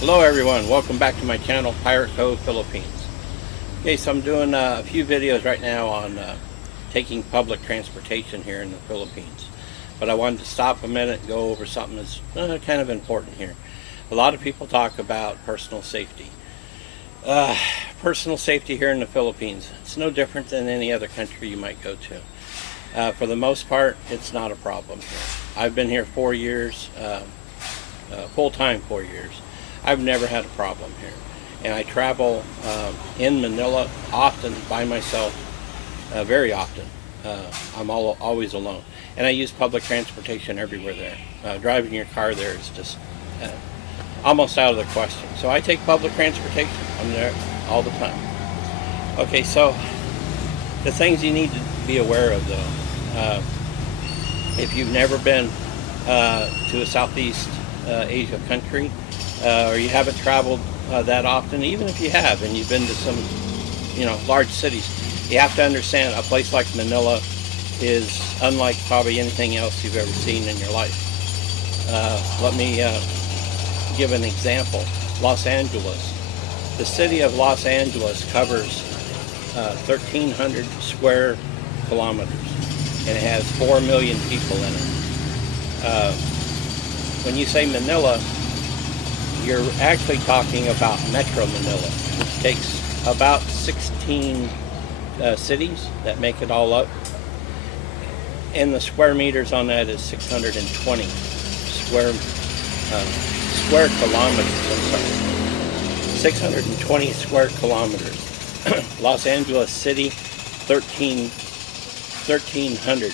Hello everyone, welcome back to my channel, Pirate Cove Philippines. Okay, so I'm doing a few videos right now on taking public transportation here in the Philippines. But I wanted to stop a minute and go over something that's kind of important here. A lot of people talk about personal safety. Personal safety here in the Philippines, it's no different than any other country you might go to. For the most part, it's not a problem here. I've been here 4 years, full-time 4 years. I've never had a problem here. And I travel in Manila often by myself, very often. I'm always alone. And I use public transportation everywhere there. Driving your car there is just almost out of the question. So I take public transportation. I'm there all the time. Okay, so the things you need to be aware of though. If you've never been to a Southeast Asia country, or you haven't traveled that often, even if you have and you've been to some large cities, you have to understand a place like Manila is unlike probably anything else you've ever seen in your life. Let me give an example. Los Angeles. The city of Los Angeles covers 1,300 square kilometers and it has 4 million people in it. When you say Manila, you're actually talking about Metro Manila, which takes about 16 cities that make it all up. And the square meters on that is 620 square kilometers, I'm sorry. 620 square kilometers. Los Angeles City, 1,300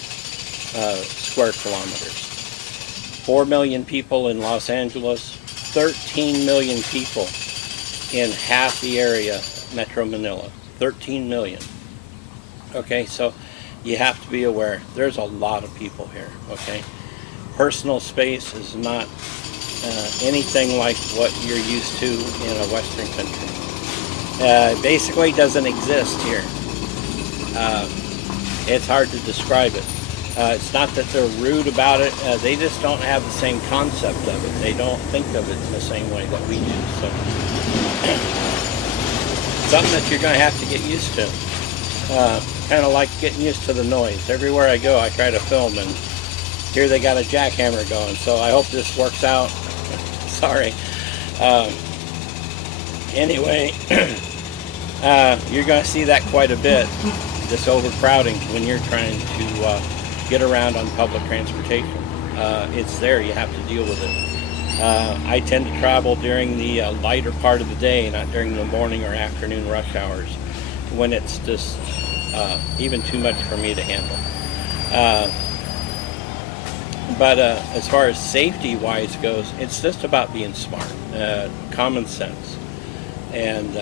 square kilometers. 4 million people in Los Angeles, 13 million people in half the area, Metro Manila. 13 million. Okay, so you have to be aware. There's a lot of people here, okay? Personal space is not anything like what you're used to in a Western country. Basically doesn't exist here. It's hard to describe it. It's not that they're rude about it, they just don't have the same concept of it. They don't think of it in the same way that we do. So, something that you're going to have to get used to. Kind of like getting used to the noise. Everywhere I go, I try to film, and here they got a jackhammer going, so I hope this works out. Sorry. Anyway, you're going to see that quite a bit, this overcrowding, when you're trying to get around on public transportation. It's there, you have to deal with it. I tend to travel during the lighter part of the day, not during the morning or afternoon rush hours, when it's just even too much for me to handle. But as far as safety wise goes, it's just about being smart, common sense. And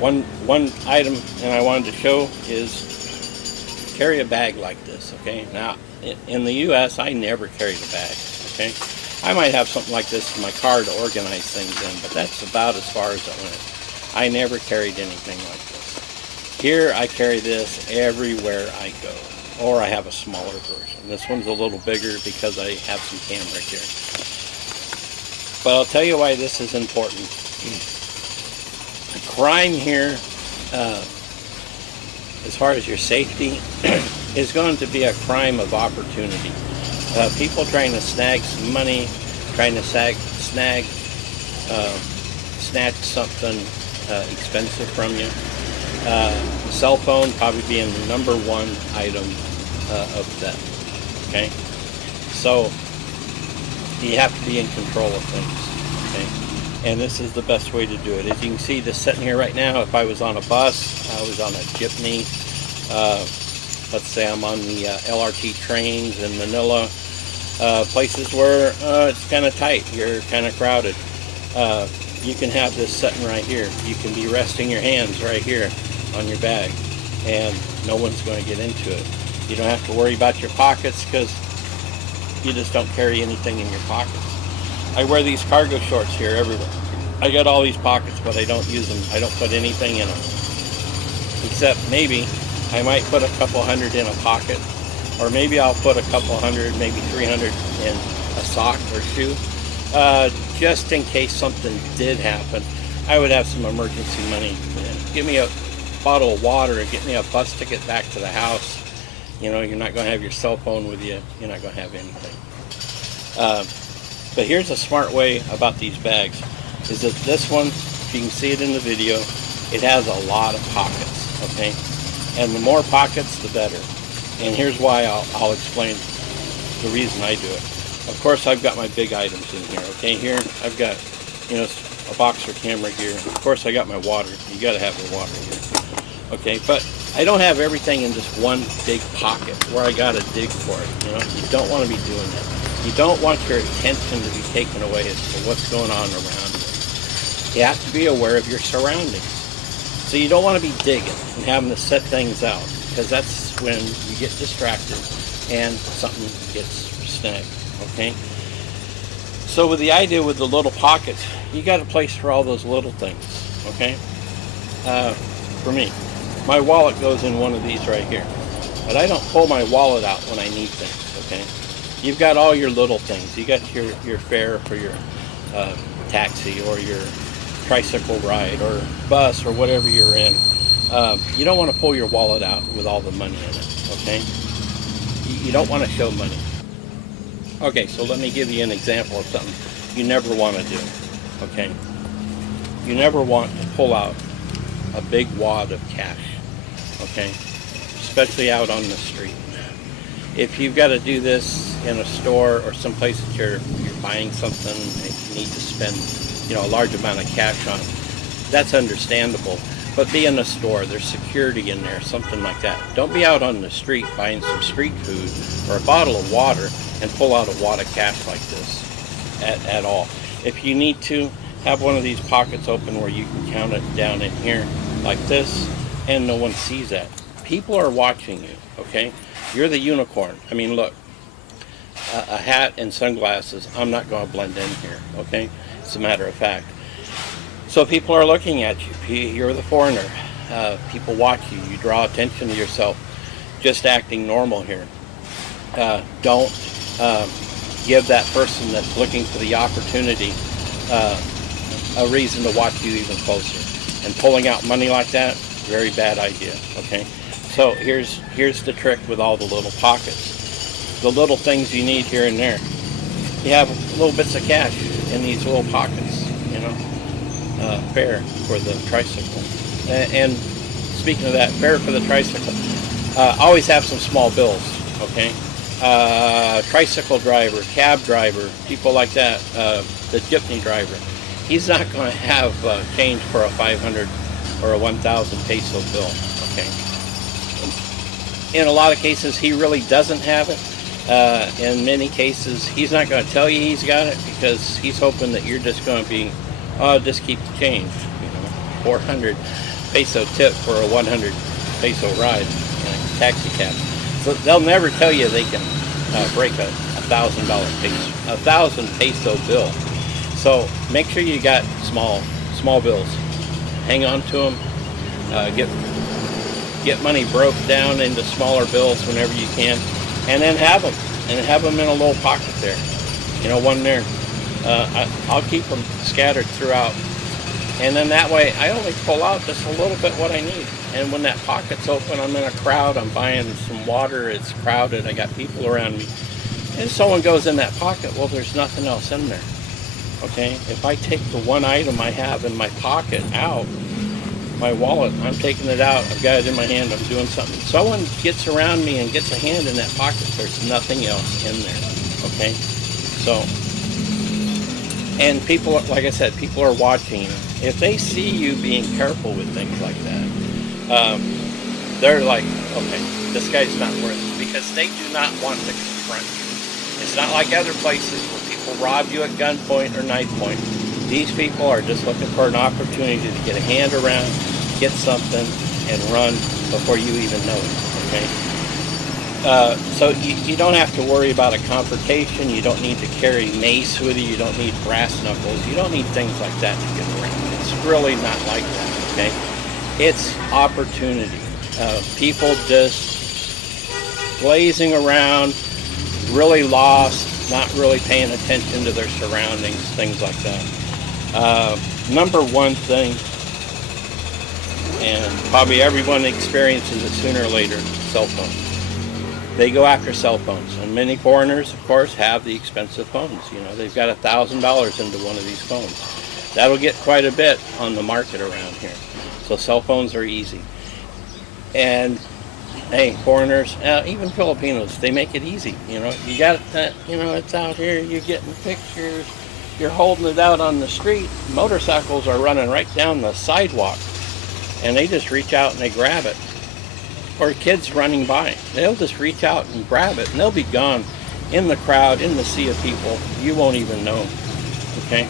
one item and I wanted to show is carry a bag like this. Okay, now in the US I never carried a bag. Okay, I might have something like this in my car to organize things in, but that's about as far as it went. I never carried anything like this. Here I carry this everywhere I go, or I have a smaller version. This one's a little bigger because I have some camera here. But I'll tell you why this is important. Crime here, as far as your safety, is going to be a crime of opportunity. People trying to snag some money, trying to snatch something expensive from you. Cell phone probably being the number one item of theft. Okay, so you have to be in control of things. Okay, and this is the best way to do it. As you can see, just sitting here right now, if I was on a bus, I was on a jeepney, let's say I'm on the LRT trains in Manila, places where it's kind of tight, you're kind of crowded, you can have this sitting right here. You can be resting your hands right here on your bag, and no one's going to get into it. You don't have to worry about your pockets because you just don't carry anything in your pockets. I wear these cargo shorts here everywhere. I got all these pockets, but I don't use them. I don't put anything in them. Except maybe I might put a couple hundred in a pocket, or maybe I'll put a couple hundred, maybe 300 in a sock or shoe. just in case something did happen. I would have some emergency money. Give me a bottle of water and get me a bus ticket back to the house. You know, you're not going to have your cell phone with you. You're not going to have anything. But here's a smart way about these bags, is that this one, if you can see it in the video, it has a lot of pockets, okay? And the more pockets, the better. And here's why I'll explain the reason I do it. Of course, I've got my big items in here, okay? Here, I've got, you know, a boxer camera here. Of course, I got my water. You got to have the water here, okay? But I don't have everything in just one big pocket where I got to dig for it, you know? You don't want to be doing that. You don't want your attention to be taken away as to what's going on around you. You have to be aware of your surroundings. So you don't want to be digging and having to set things out, because that's when you get distracted and something gets snagged, okay? So with the idea with the little pockets, you got a place for all those little things, okay? For me, my wallet goes in one of these right here, but I don't pull my wallet out when I need things, okay? You've got all your little things. You got your fare for your taxi or your tricycle ride or bus or whatever you're in. You don't want to pull your wallet out with all the money in it, okay? You don't want to show money. Okay, so let me give you an example of something you never want to do, okay? You never want to pull out a big wad of cash, okay? Especially out on the street. If you've got to do this in a store or someplace that you're buying something and you need to spend, you know, a large amount of cash on, that's understandable. But be in a store, there's security in there, something like that. Don't be out on the street buying some street food or a bottle of water and pull out a wad of cash like this at all. If you need to, have one of these pockets open where you can count it down in here like this, and no one sees that. People are watching you, okay? You're the unicorn. I mean, look, a hat and sunglasses, I'm not going to blend in here, okay? It's a matter of fact. So people are looking at you. You're the foreigner. People watch you. You draw attention to yourself. Just acting normal here. Don't give that person that's looking for the opportunity a reason to watch you even closer. And pulling out money like that, very bad idea, okay? So here's the trick with all the little pockets. The little things you need here and there. You have little bits of cash in these little pockets, you know. Fare for the tricycle. And speaking of that, fare for the tricycle, always have some small bills, okay? Tricycle driver, cab driver, people like that, the jeepney driver, he's not going to have change for a 500 or a 1,000 peso bill, okay? In a lot of cases, he really doesn't have it. In many cases, he's not going to tell you he's got it because he's hoping that you're just going to be, just keep the change, you know, 400 peso tip for a 100 peso ride, taxi cab. So they'll never tell you they can break a $1,000 peso bill. So make sure you got small bills. Hang on to them. Get money broke down into smaller bills whenever you can, and then have them in a little pocket there. You know, one there. I'll keep them scattered throughout, and then that way I only pull out just a little bit what I need. And when that pocket's open, I'm in a crowd, I'm buying some water, it's crowded, I got people around me, and someone goes in that pocket, well, there's nothing else in there, okay? If I take the one item I have in my pocket out, my wallet, I'm taking it out, I've got it in my hand, I'm doing something. Someone gets around me and gets a hand in that pocket, there's nothing else in there, okay? So, and people, like I said, people are watching you. If they see you being careful with things like that, they're like, okay, this guy's not worth it, because they do not want to confront you. It's not like other places where people rob you at gunpoint or knife point. These people are just looking for an opportunity to get a hand around, get something, and run before you even know it, okay? So you don't have to worry about a confrontation. You don't need to carry mace with you. You don't need brass knuckles. You don't need things like that to get around. It's really not like that, okay? It's opportunity. People just blazing around, really lost, not really paying attention to their surroundings, things like that. Number one thing, and probably everyone experiences it sooner or later, cell phones. They go after cell phones, and many foreigners, of course, have the expensive phones. You know, they've got $1,000 into one of these phones. That'll get quite a bit on the market around here. So cell phones are easy. And hey, foreigners, even Filipinos, they make it easy. You know, you got that. You know, it's out here. You're getting pictures. You're holding it out on the street. Motorcycles are running right down the sidewalk, and they just reach out and they grab it. Or kids running by, they'll just reach out and grab it, and they'll be gone in the crowd, in the sea of people. You won't even know. Okay,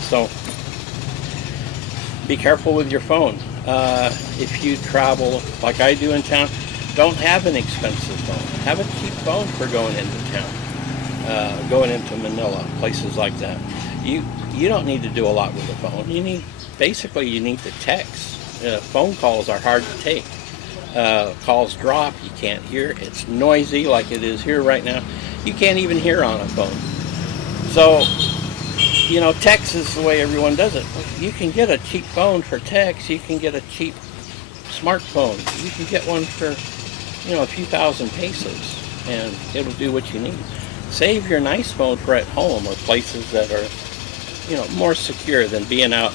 so be careful with your phone. If you travel like I do in town, don't have an expensive phone. Have a cheap phone for going into town, going into Manila, places like that. You don't need to do a lot with the phone. You need to text. Phone calls are hard to take. Calls drop, you can't hear. It's noisy like it is here right now. You can't even hear on a phone. So, you know, text is the way everyone does it. You can get a cheap phone for text. You can get a cheap smartphone. You can get one for, you know, a few thousand pesos, and it'll do what you need. Save your nice phone for at home or places that are, you know, more secure than being out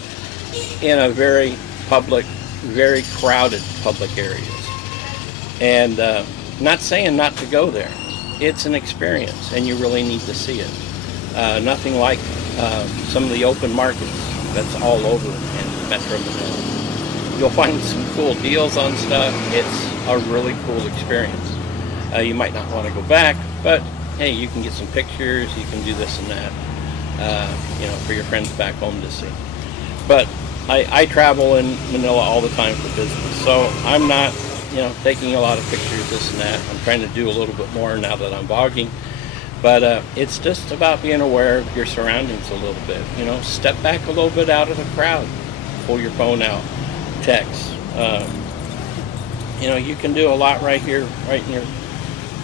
in a very public, very crowded public areas. And not saying not to go there. It's an experience, and you really need to see it. Nothing like some of the open markets that's all over in Metro Manila. You'll find some cool deals on stuff. It's a really cool experience. You might not want to go back, but hey, you can get some pictures, you can do this and that, you know, for your friends back home to see. But I travel in Manila all the time for business, so I'm not, you know, taking a lot of pictures, this and that. I'm trying to do a little bit more now that I'm vlogging. But it's just about being aware of your surroundings a little bit. You know, step back a little bit out of the crowd. Pull your phone out. Text. You know, you can do a lot right here, right in your,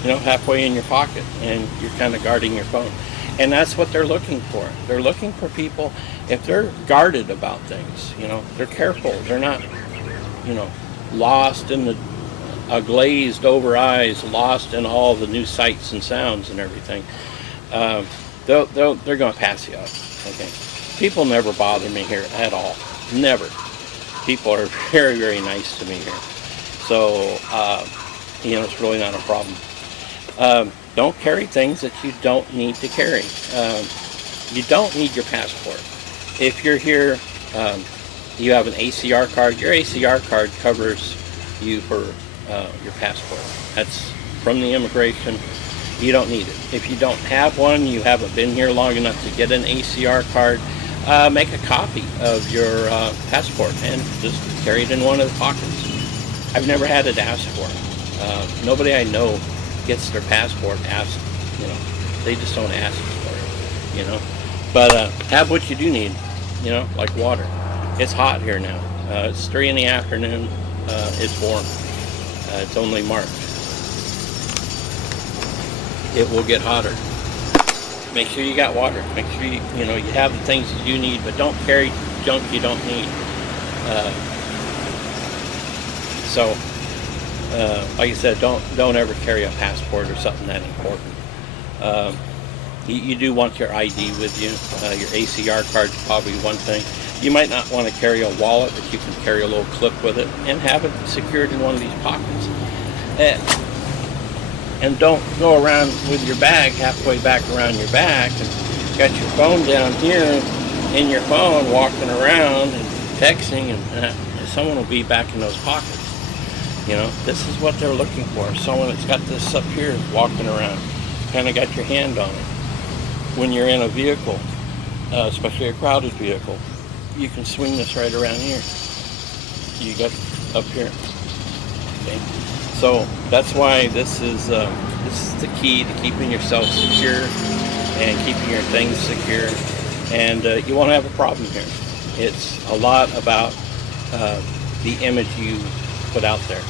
you know, halfway in your pocket. And you're kind of guarding your phone. And that's what they're looking for. They're looking for people, if they're guarded about things, you know, they're careful. They're not, you know, lost in the glazed over eyes, lost in all the new sights and sounds and everything. They're going to pass you up. Okay, people never bother me here at all. Never. People are very, very nice to me here. So you know, it's really not a problem. Don't carry things that you don't need to carry. You don't need your passport. If you're here, you have an ACR card. Your ACR card covers you for your passport. That's from the immigration. You don't need it. If you don't have one, you haven't been here long enough to get an ACR card, make a copy of your passport and just carry it in one of the pockets. I've never had it asked for. Nobody I know gets their passport asked, you know, they just don't ask for it, you know. But have what you do need, you know, like water. It's hot here now. It's 3 in the afternoon. It's warm. It's only March. It will get hotter. Make sure you got water. Make sure you know you have the things that you need, but don't carry junk you don't need. Like I said, don't ever carry a passport or something that important. You do want your ID with you. Your ACR card is probably one thing. You might not want to carry a wallet, but you can carry a little clip with it and have it secured in one of these pockets. And don't go around with your bag halfway back around your back and got your phone down here in your phone walking around and texting, and someone will be back in those pockets. You know, this is what they're looking for. Someone that's got this up here walking around, kind of got your hand on it. When you're in a vehicle, especially a crowded vehicle, you can swing this right around here. You got up here. Okay. So that's why this is the key to keeping yourself secure and keeping your things secure, and you won't have a problem here. It's a lot about the image you put out there.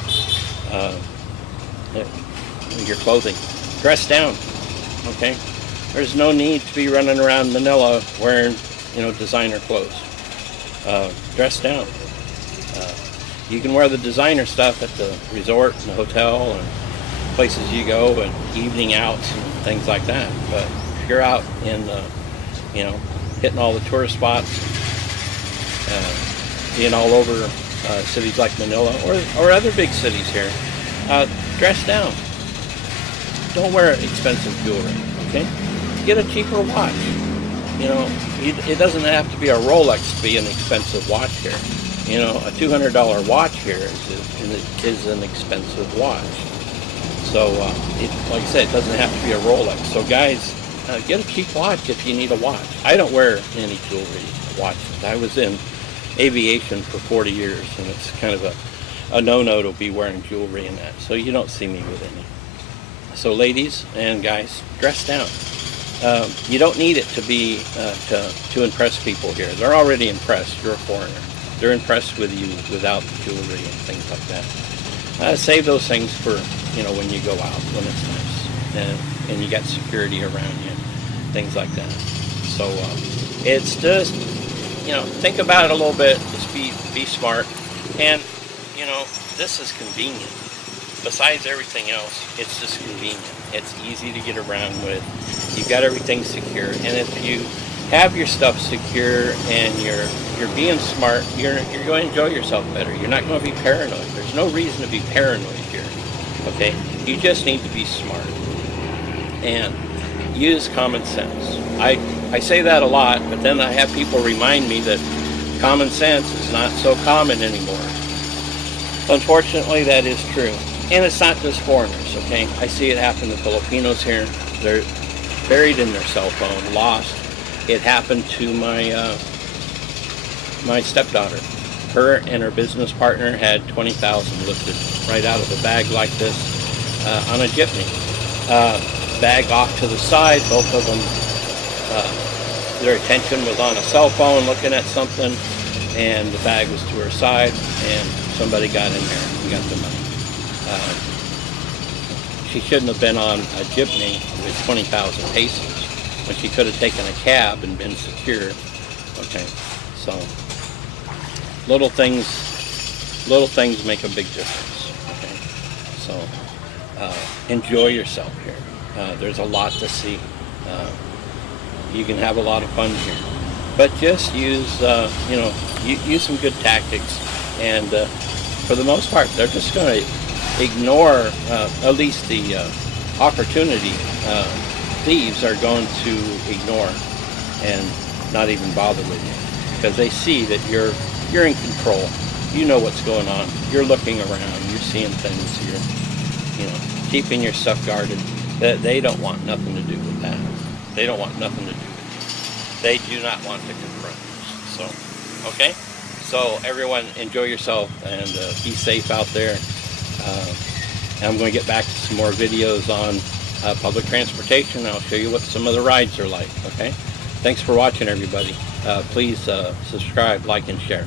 Your clothing. Dress down. Okay. there's no need to be running around Manila wearing, designer clothes. Dress down. You can wear the designer stuff at the resort and the hotel and places you go and evening outs and things like that. But if you're out in, hitting all the tourist spots, being all over cities like Manila or other big cities here, dress down. Don't wear expensive jewelry, okay? Get a cheaper watch. It doesn't have to be a Rolex to be an expensive watch here. A $200 watch here is an expensive watch. So, like I said, it doesn't have to be a Rolex. So guys, get a cheap watch if you need a watch. I don't wear any jewelry watches. I was in aviation for 40 years, and it's kind of a no-no to be wearing jewelry in that. So you don't see me with any. So ladies and guys, dress down. You don't need it to be to impress people here. They're already impressed. You're a foreigner. They're impressed with you without the jewelry and things like that. Save those things for when you go out, when it's nice, and you got security around you, things like that. So it's just think about it a little bit. Just be smart, and this is convenient. Besides everything else, it's just convenient. It's easy to get around with. You've got everything secure, and if you have your stuff secure and you're being smart, you're going to enjoy yourself better. You're not going to be paranoid. There's no reason to be paranoid here. Okay? You just need to be smart and use common sense. I say that a lot, but then I have people remind me that common sense is not so common anymore. Unfortunately, that is true. And it's not just foreigners, okay? I see it happen to Filipinos here. They're buried in their cell phone, lost. It happened to my stepdaughter. Her and her business partner had 20,000 lifted right out of the bag like this on a jeepney. Bag off to the side, both of them, their attention was on a cell phone looking at something, and the bag was to her side, and somebody got in there and got the money. She shouldn't have been on a jeepney with 20,000 pesos when she could have taken a cab and been secure. Okay, so little things make a big difference. Okay, so enjoy yourself here. There's a lot to see. You can have a lot of fun here, but just use use some good tactics, and for the most part, they're just going to ignore at least the opportunity. Thieves are going to ignore and not even bother with you because they see that you're in control. You know what's going on. You're looking around. You're seeing things. You're keeping your stuff guarded. They don't want nothing to do with that. They don't want nothing to do with you. They do not want to confront you. So, okay. So everyone, enjoy yourself and be safe out there. And I'm going to get back to some more videos on public transportation. I'll show you what some of the rides are like. Okay. Thanks for watching, everybody. Please subscribe, like, and share.